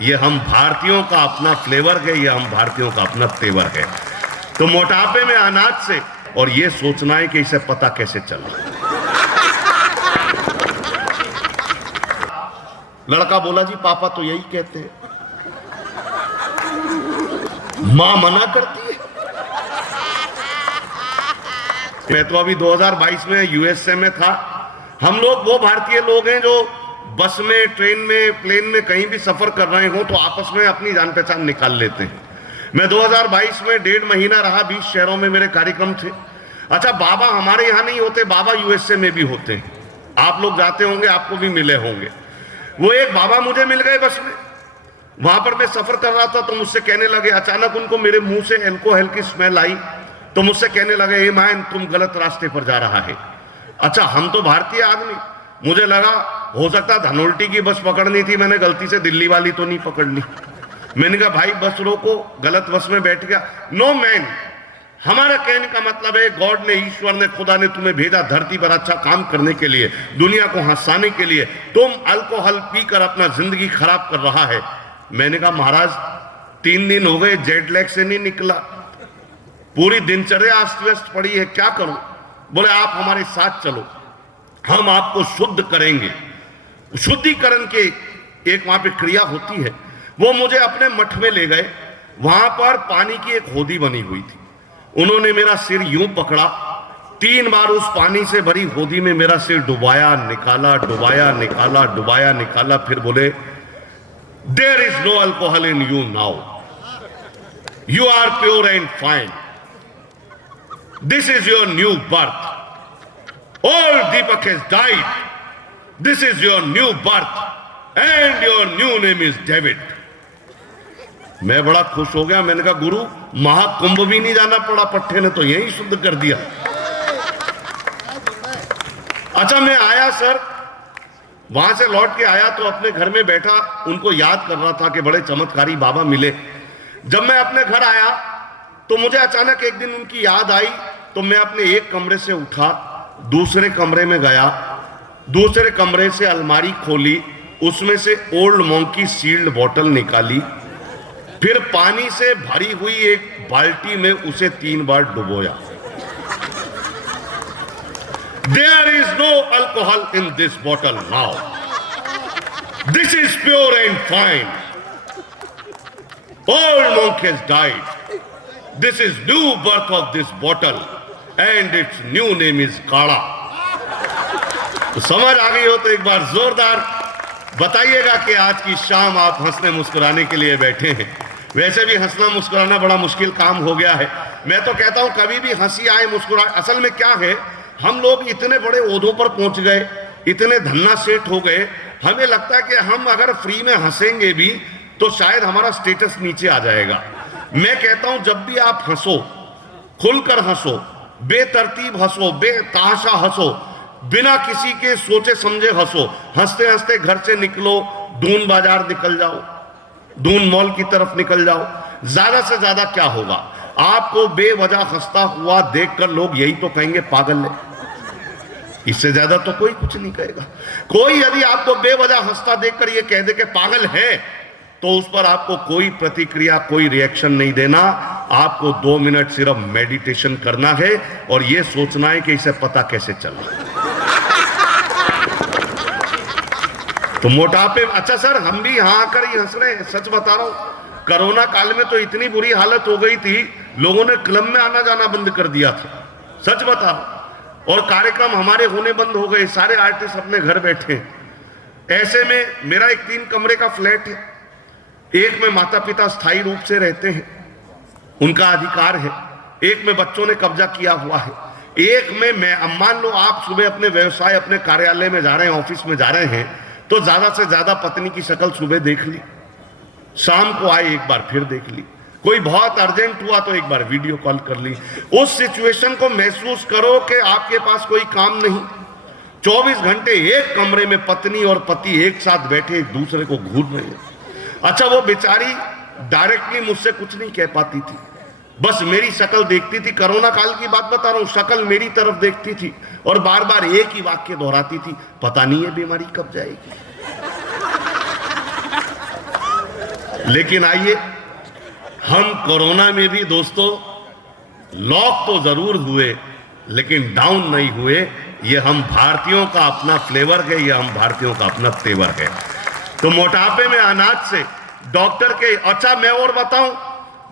ये हम भारतीयों का अपना फ्लेवर है, ये हम भारतीयों का अपना तेवर है। तो मोटापे में अनाज से, और ये सोचना है कि इसे पता कैसे चला। लड़का बोला जी पापा तो यही कहते हैं, मां मना करती है। मैं तो अभी 2022 में यूएसए में था। हम लोग वो भारतीय लोग हैं जो बस में, ट्रेन में, प्लेन में कहीं भी सफर कर रहे हो तो आपस में अपनी जान पहचान निकाल लेते हैं। मैं 2022 में 1.5 महीना रहा, 20 शहरों में मेरे कार्यक्रम थे। अच्छा, बाबा हमारे यहां नहीं होते, बाबा यूएसए में भी होते हैं। आप लोग जाते होंगे, आपको भी मिले होंगे। वो एक बाबा मुझे मिल गए बस में। वहां पर मैं सफर कर रहा था तो मुझसे कहने लगे, अचानक उनको मेरे मुंह से अल्कोहल की स्मेल आई तो मुझसे कहने लगे, ए मैन तुम गलत रास्ते पर जा रहा है। अच्छा, हम तो भारतीय आदमी, मुझे लगा हो सकता धनोल्टी की बस पकड़नी थी, मैंने गलती से दिल्ली वाली तो नहीं पकड़ ली। मैंने कहा भाई बस रोको, गलत बस में बैठ गया। नो मैन, हमारा कहने का मतलब है गॉड ने, ईश्वर ने, खुदा ने तुम्हें भेजा धरती पर अच्छा काम करने के लिए, दुनिया को हंसाने के लिए। तुम अल्कोहल पीकर अपना जिंदगी खराब कर रहा है। मैंने कहा महाराज 3 दिन हो गए, जेट लैग से नहीं निकला, पूरी दिनचर्या अस्त व्यस्त पड़ी है, क्या करूं? बोले आप हमारे साथ चलो, हम आपको शुद्ध करेंगे। शुद्धिकरण के एक वहां पे क्रिया होती है। वो मुझे अपने मठ में ले गए। वहां पर पानी की एक होदी बनी हुई थी। उन्होंने मेरा सिर यूं पकड़ा, 3 बार उस पानी से भरी होदी में मेरा सिर डुबाया निकाला, डुबाया निकाला, डुबाया निकाला। फिर बोले, there is no alcohol in you now, you are pure and fine, this is your new birth, old Deepak has died, this is your new birth and your new name is David। मैं बड़ा खुश हो गया। मैंने कहा गुरु महाकुंभ भी नहीं जाना पड़ा, पट्टे ने तो यही शुद्ध कर दिया। अच्छा, मैं आया सर, वहां से लौट के आया तो अपने घर में बैठा उनको याद कर रहा था कि बड़े चमत्कारी बाबा मिले। जब मैं अपने घर आया तो मुझे अचानक एक दिन उनकी याद आई। तो मैं अपने एक कमरे से उठा, दूसरे कमरे में गया, दूसरे कमरे से अलमारी खोली, उसमें से ओल्ड मॉन्क की सील्ड बोतल निकाली, फिर पानी से भरी हुई एक बाल्टी में उसे 3 बार डुबोया। There is no alcohol in this bottle now, this is pure and fine, Old Monk has died, this is new birth of this bottle and its new name is kadha. तो समझ आ गई हो तो एक बार जोरदार बताइएगा कि आज की शाम आप हंसने मुस्कुराने के लिए बैठे हैं। वैसे भी हंसना मुस्कुराना बड़ा मुश्किल काम हो गया है। मैं तो कहता हूं कभी भी हंसी आए, मुस्कुराए। असल में क्या है, हम लोग इतने बड़े ओहदों पर पहुंच गए, इतने धन्ना सेठ हो गए, हमें लगता है कि हम अगर फ्री में हंसेंगे भी तो शायद हमारा स्टेटस नीचे आ जाएगा। मैं कहता हूं जब भी आप हंसो, खुलकर हंसो, बेतरतीब हंसो, बेतहाशा हंसो, बिना किसी के सोचे समझे हंसो। हंसते हंसते घर से निकलो, दून बाजार निकल जाओ, दून मॉल की तरफ निकल जाओ। ज्यादा से ज्यादा क्या होगा, आपको बेवजह हंसता हुआ देखकर लोग यही तो कहेंगे पागल है। इससे ज्यादा तो कोई कुछ नहीं कहेगा। कोई यदि आपको बेवजह हंसता देखकर ये कह दे कि पागल है, तो उस पर आपको कोई प्रतिक्रिया, कोई रिएक्शन नहीं देना। आपको 2 मिनट सिर्फ मेडिटेशन करना है और यह सोचना है कि इसे पता कैसे चला। तो मोटापे, अच्छा सर हम भी यहां आकर ही हंस रहे हैं, सच बता रहा हूं। कोरोना काल में तो इतनी बुरी हालत हो गई थी, लोगों ने क्लब में आना जाना बंद कर दिया था, सच बता रहा हूं। और कार्यक्रम हमारे होने बंद हो गए, सारे आर्टिस्ट अपने घर बैठे हैं। ऐसे में मेरा एक 3 कमरे का फ्लैट है। एक में माता पिता स्थायी रूप से रहते हैं, उनका अधिकार है। एक में बच्चों ने कब्जा किया हुआ है। एक में मैं, अब मान लो आप सुबह अपने व्यवसाय, अपने कार्यालय में जा रहे हैं, ऑफिस में जा रहे हैं, तो ज्यादा से ज्यादा पत्नी की शक्ल सुबह देख ली, शाम को आए एक बार फिर देख ली, कोई बहुत अर्जेंट हुआ तो एक बार वीडियो कॉल कर ली। उस सिचुएशन को महसूस करो कि आपके पास कोई काम नहीं, 24 घंटे एक कमरे में पत्नी और पति एक साथ बैठे एक दूसरे को घूर रहे हैं। अच्छा, वो बेचारी डायरेक्टली मुझसे कुछ नहीं कह पाती थी, बस मेरी शक्ल देखती थी। कोरोना काल की बात बता रहा हूं, शक्ल मेरी तरफ देखती थी और बार बार एक ही वाक्य दोहराती थी, पता नहीं ये बीमारी कब जाएगी। लेकिन आइए, हम कोरोना में भी दोस्तों लॉक तो जरूर हुए लेकिन डाउन नहीं हुए। ये हम भारतीयों का अपना फ्लेवर है, ये हम भारतीयों का अपना तेवर है। तो मोटापे में अनाज से डॉक्टर के, अच्छा मैं और बताऊं,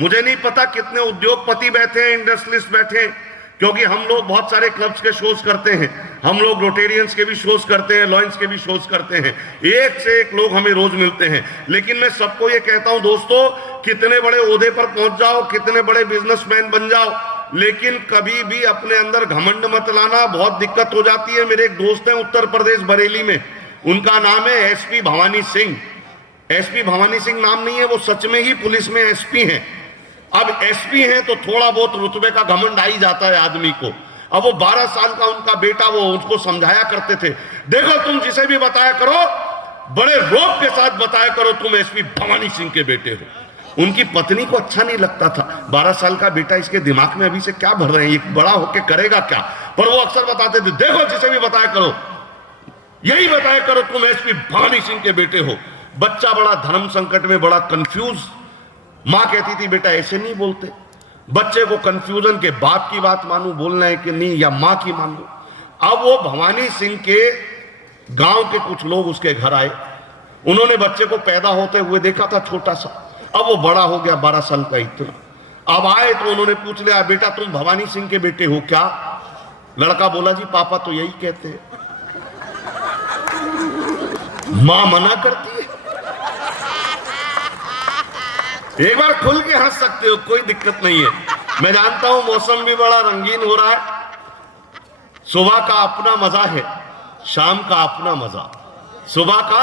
मुझे नहीं पता कितने उद्योगपति बैठे हैं, इंडस्ट्रियलिस्ट बैठे हैं, क्योंकि हम लोग बहुत सारे क्लब्स के शोज करते हैं, हम लोग रोटेरियंस के भी शोज करते हैं, लॉयंस के भी शोज करते हैं, एक से एक लोग हमें रोज मिलते हैं। लेकिन मैं सबको ये कहता हूं दोस्तों, कितने बड़े ओहदे पर पहुंच जाओ, कितने बड़े बिजनेसमैन बन जाओ, लेकिन कभी भी अपने अंदर घमंड मत लाना, बहुत दिक्कत हो जाती है। मेरे एक दोस्त हैं उत्तर प्रदेश बरेली में, उनका नाम है एसपी भवानी सिंह। एसपी भवानी सिंह नाम नहीं है, वो सच में ही पुलिस में एसपी हैं। अब एसपी हैं तो थोड़ा बहुत रुतबे का घमंड आ ही जाता है आदमी को। अब वो 12 साल का उनका बेटा, वो उसको समझाया करते थे, देखो तुम जिसे भी बताया करो बड़े रोब के साथ बताया करो तुम एसपी भवानी सिंह के बेटे हो। उनकी पत्नी को अच्छा नहीं लगता था, 12 साल का बेटा इसके दिमाग में अभी से क्या भर रहे हैं, ये बड़ा होके करेगा क्या। पर वो अक्सर बताते थे, देखो जिसे भी बताया करो यही बताया करो तुम एसपी भवानी सिंह के बेटे हो। बच्चा बड़ा धर्म संकट में, बड़ा कंफ्यूज। मां कहती थी बेटा ऐसे नहीं बोलते। बच्चे को कंफ्यूजन के बाप की बात मानूं, बोलना है कि नहीं, या मां की मानूं। अब वो भवानी सिंह के गांव के कुछ लोग उसके घर आए, उन्होंने बच्चे को पैदा होते हुए देखा था छोटा सा, अब वो बड़ा हो गया 12 साल का इतना। अब आए तो उन्होंने पूछ लिया, बेटा तुम भवानी सिंह के बेटे हो क्या? लड़का बोला, जी पापा तो यही कहते हैं। मां मना करती है। एक बार खुल के हंस सकते हो, कोई दिक्कत नहीं है। मैं जानता हूं मौसम भी बड़ा रंगीन हो रहा है, सुबह का अपना मजा है, शाम का अपना मजा। सुबह का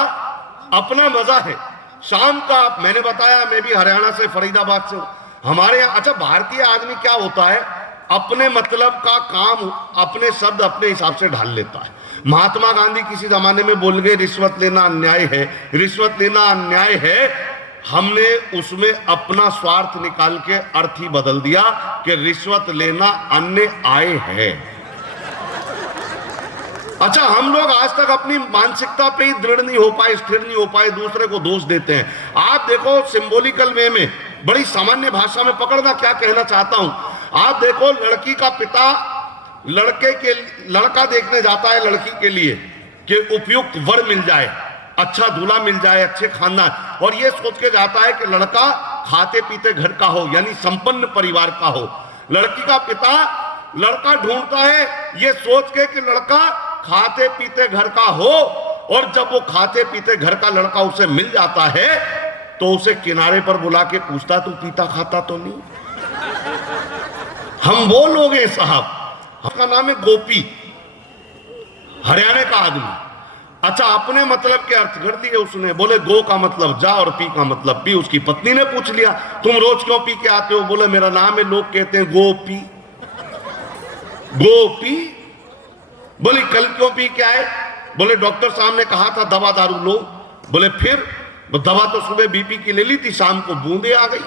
अपना मजा है, शाम का, मैंने बताया मैं भी हरियाणा से, फरीदाबाद से हूं। हमारे यहां, अच्छा भारतीय आदमी क्या होता है, अपने मतलब का काम अपने शब्द अपने हिसाब से ढाल लेता है। महात्मा गांधी किसी जमाने में बोल गए रिश्वत लेना अन्याय है, रिश्वत लेना अन्याय है। हमने उसमें अपना स्वार्थ निकाल के अर्थ ही बदल दिया कि रिश्वत लेना अन्य आय है। अच्छा, हम लोग आज तक अपनी मानसिकता पे ही दृढ़ नहीं हो पाए, स्थिर नहीं हो पाए, दूसरे को दोष देते हैं। आप देखो सिंबॉलिकल वे में, बड़ी सामान्य भाषा में पकड़ना क्या कहना चाहता हूं। आप देखो, लड़की का पिता लड़का देखने जाता है लड़की के लिए कि उपयुक्त वर मिल जाए, अच्छा दूल्हा मिल जाए, अच्छे खानदान, और ये सोच के जाता है कि लड़का खाते पीते घर का हो, यानी संपन्न परिवार का हो। लड़की का पिता लड़का ढूंढता है ये सोच के कि लड़का खाते पीते घर का हो, और जब वो खाते पीते घर का लड़का उसे मिल जाता है तो उसे किनारे पर बुला के पूछता, तू पीता खाता तो नहीं? हम वो लोग हैं साहब। उसका नाम है गोपी, हरियाणा का आदमी। अच्छा, अपने मतलब के अर्थ कर दिए उसने। बोले गो का मतलब जा और पी का मतलब पी। उसकी पत्नी ने पूछ लिया, तुम रोज क्यों पी के आते हो? बोले मेरा नाम है, लोग कहते हैं गोपी। गोपी। बोले कल क्यों पी के आए? बोले डॉक्टर साहब ने कहा था दवा दारू लो। बोले फिर? दवा तो सुबह बीपी की ले ली थी, शाम को बूंदे आ गई,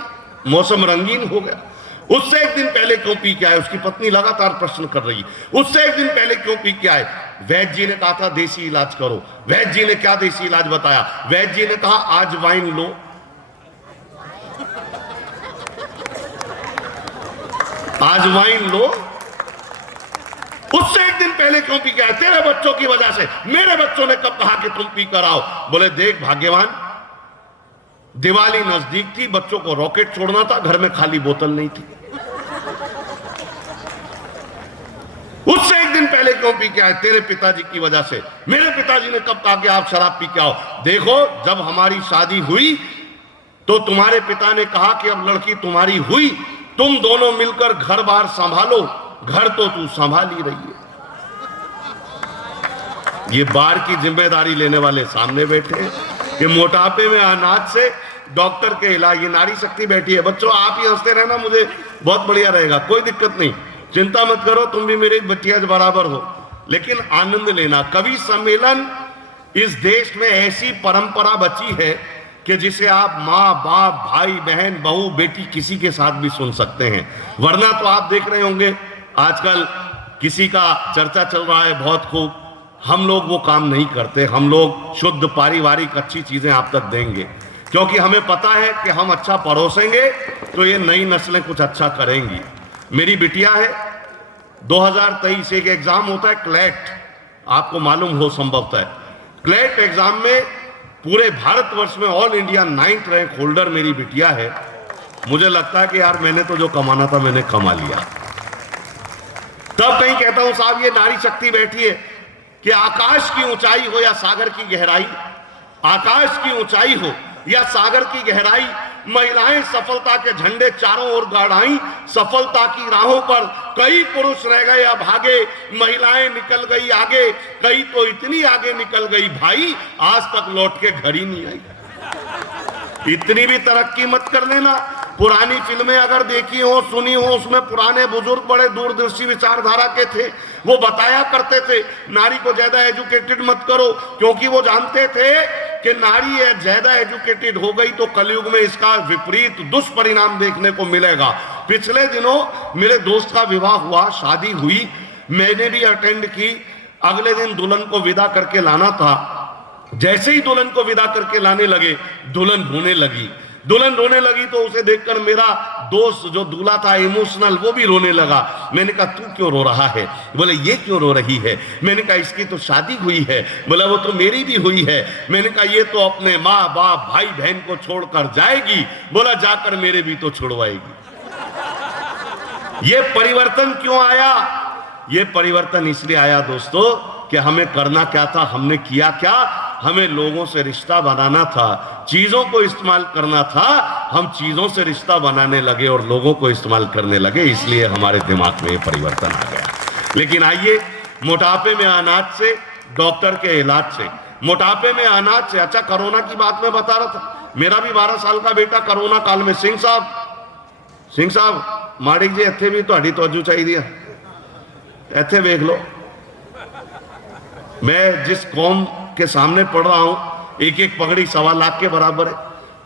मौसम रंगीन हो गया। उससे एक दिन पहले क्यों पी के आए? उसकी पत्नी लगातार प्रश्न कर रही है, उससे एक दिन पहले क्यों पी के आए? वैद्य जी ने कहा था देसी इलाज करो। वैद्य जी ने क्या देसी इलाज बताया? वैद्य जी ने कहा आज वाइन लो। आज वाइन लो। उससे एक दिन पहले क्यों पी के आए? तेरे बच्चों की वजह से। मेरे बच्चों ने कब कहा कि तुम पी कर आओ? बोले देख भाग्यवान, दिवाली नजदीक थी, बच्चों को रॉकेट छोड़ना था, घर में खाली बोतल नहीं थी। उससे एक दिन पहले क्यों पी के आए? तेरे पिताजी की वजह से। मेरे पिताजी ने कब कहा कि आप शराब पी के आओ? देखो, जब हमारी शादी हुई तो तुम्हारे पिता ने कहा कि अब लड़की तुम्हारी हुई, तुम दोनों मिलकर घर बार संभालो। घर तो तू संभाल ही रही है। ये बार की जिम्मेदारी लेने वाले सामने बैठे हैं कि मोटापे में अनाज से डॉक्टर के इलाज। ये नारी शक्ति बैठी है। बच्चों आप ही हंसते रहना, मुझे बहुत बढ़िया रहेगा, कोई दिक्कत नहीं, चिंता मत करो, तुम भी मेरी बच्चियां बराबर हो, लेकिन आनंद लेना। कवि सम्मेलन इस देश में ऐसी परंपरा बची है कि जिसे आप माँ बाप भाई बहन बहू बेटी किसी के साथ भी सुन सकते हैं। वरना तो आप देख रहे होंगे आजकल किसी का चर्चा चल रहा है बहुत खूब, हम लोग वो काम नहीं करते। हम लोग शुद्ध पारिवारिक अच्छी चीजें आप तक देंगे, क्योंकि हमें पता है कि हम अच्छा परोसेंगे तो ये नई नस्लें कुछ अच्छा करेंगी। मेरी बिटिया है, 2023 एक एग्जाम होता है क्लैट, आपको मालूम हो संभवतः। क्लैट एग्जाम में पूरे भारतवर्ष में all India 9th rank holder मेरी बिटिया है। मुझे लगता है कि यार मैंने तो जो कमाना था मैंने कमा लिया। तब कहीं कहता हूं साहब ये नारी शक्ति बैठी है कि आकाश की ऊंचाई हो या सागर की गहराई, आकाश की ऊंचाई हो या सागर की गहराई, महिलाएं सफलता के झंडे चारों ओर गाड़ाई। सफलता की राहों पर कई पुरुष रह गए अभागे, महिलाएं निकल गई आगे, कई तो इतनी आगे निकल गई भाई आज तक लौट के घर ही नहीं आई। इतनी भी तरक्की मत कर लेना। पुरानी फिल्में अगर देखी हो सुनी हो, उसमें पुराने बुजुर्ग बड़े दूरदर्शी विचारधारा के थे। वो बताया करते थे नारी को ज्यादा एजुकेटेड मत करो, क्योंकि वो जानते थे कि नारी ज्यादा एजुकेटेड हो गई तो कलयुग में इसका विपरीत दुष्परिणाम देखने को मिलेगा। पिछले दिनों मेरे दोस्त का विवाह हुआ, शादी हुई, मैंने भी अटेंड की। अगले दिन दुल्हन को विदा करके लाना था। जैसे ही दुल्हन को विदा करके लाने लगे दुल्हन रोने लगी। दुल्हन रोने लगी तो उसे देखकर मेरा दोस्त जो दूल्हा था इमोशनल, वो भी रोने लगा। मैंने कहा तू क्यों रो रहा है? बोले ये क्यों रो रही है? मैंने कहा इसकी तो शादी हुई है। बोला वो तो मेरी भी हुई है। मैंने कहा ये तो अपने माँ बाप भाई बहन को छोड़कर जाएगी। बोला जाकर मेरे भी तो छुड़वाएगी। ये परिवर्तन क्यों आया? ये परिवर्तन इसलिए आया दोस्तों कि हमें करना क्या था, हमने किया क्या? हमें लोगों से रिश्ता बनाना था, चीजों को इस्तेमाल करना था। हम चीजों से रिश्ता बनाने लगे और लोगों को इस्तेमाल करने लगे, इसलिए हमारे दिमाग में ये परिवर्तन आ गया। लेकिन आइए, मोटापे में अनाज से, डॉक्टर के इलाज से, मोटापे में अनाज से। अच्छा, कोरोना की बात मैं बता रहा था, मेरा भी 12 साल का बेटा कोरोना काल में। सिंह साहब माड़िक जी इत्थे भी तुहाडी तवज्जो चाहिए, इत्थे देख लो। मैं जिस कौम के सामने पढ़ रहा हूं, एक एक पगड़ी 1.25 लाख के बराबर है।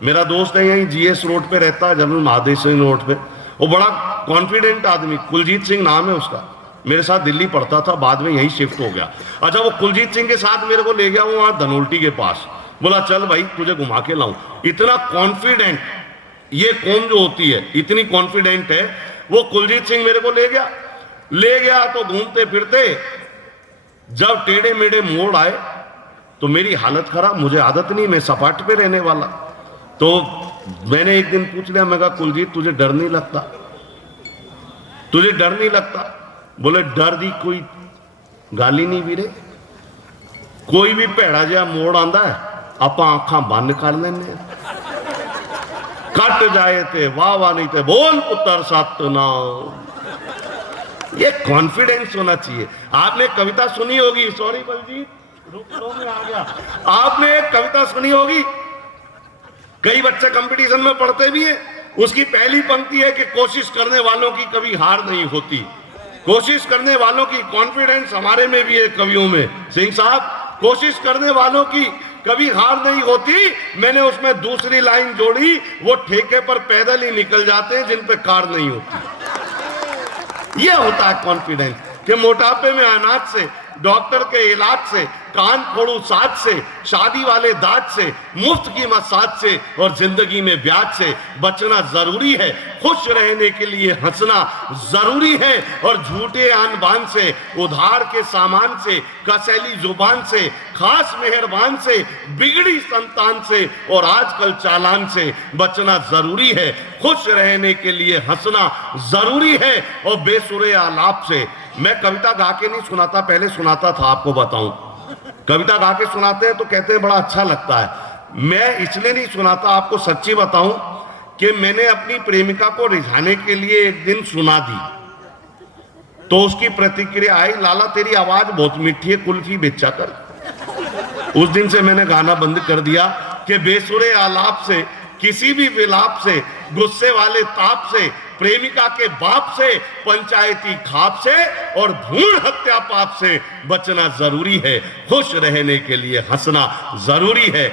मेरा दोस्त है यहीं GS रोड पे रहता है, जनरल महादेव सिंह रोड पे। वो बड़ा कॉन्फिडेंट आदमी, कुलजीत सिंह नाम है उसका, मेरे साथ दिल्ली पढ़ता था, बाद में यहीं शिफ्ट हो गया। अच्छा, वो कुलजीत सिंह के साथ मेरे को ले गया वो वहां धनोल्टी के पास। बोला चल भाई तुझे घुमा के लाऊं। इतना कॉन्फिडेंट ये कौम जो होती है, इतनी कॉन्फिडेंट है। वो कुलजीत सिंह मेरे को ले गया तो घूमते फिरते जब टेढ़े मेढ़े मोड़ आए तो मेरी हालत खराब। मुझे आदत नहीं, मैं सपाट पे रहने वाला। तो मैंने एक दिन पूछ लिया, मैं कहा कुलजीत तुझे डर नहीं लगता? तुझे डर नहीं लगता? बोले डर दी कोई गाली नहीं वीरे, कोई भी भैड़ा जिहा मोड़ आंदा है आप आंखा बंद कर लेने, कट जाए थे वाह वाह, नहीं थे बोल पुत्र सतनाम। ये कॉन्फिडेंस होना चाहिए। आपने कविता सुनी होगी, सॉरी बलजीत में आ गया, आपने एक कविता सुनी होगी, कई बच्चे कंपटीशन में पढ़ते भी हैं। उसकी पहली पंक्ति है कि कोशिश करने वालों की कभी हार नहीं होती। कोशिश करने वालों की, कॉन्फिडेंस हमारे में भी है कवियों में। सिंह साहब, कोशिश करने वालों की कभी हार नहीं होती। मैंने उसमें दूसरी लाइन जोड़ी, वो ठेके पर पैदल ही निकल जाते हैं जिन पे कार नहीं होती। यह होता है कॉन्फिडेंस कि मोटापे में अनाज से, डॉक्टर के इलाज से, कान फोड़ू साज से, शादी वाले दाज से, मुफ्त की मसाज से और जिंदगी में ब्याज से बचना जरूरी है। खुश रहने के लिए हंसना जरूरी है और झूठे आन बान से, उधार के सामान से, कसैली जुबान से, खास मेहरबान से, बिगड़ी संतान से और आजकल चालान से बचना जरूरी है। खुश रहने के लिए हंसना जरूरी है और बेसुरे आलाप से। मैं कविता गा के नहीं सुनाता, पहले सुनाता था, आपको बताऊं। कविता गा के सुनाते हैं तो कहते हैं बड़ा अच्छा लगता है। मैं इसलिए नहीं सुनाता, आपको सच्ची बताऊं कि मैंने अपनी प्रेमिका को रिझाने के लिए एक दिन सुना दी तो उसकी प्रतिक्रिया आई, लाला तेरी आवाज बहुत मीठी है, कुल्फी बेचा कर। उस दिन से मैंने गाना बंद कर दिया कि बेसुरे आलाप से, किसी भी विलाप से, गुस्से वाले ताप से, प्रेमिका के बाप से, पंचायती खाप से और भ्रूण हत्या पाप से बचना जरूरी है। खुश रहने के लिए हंसना जरूरी है।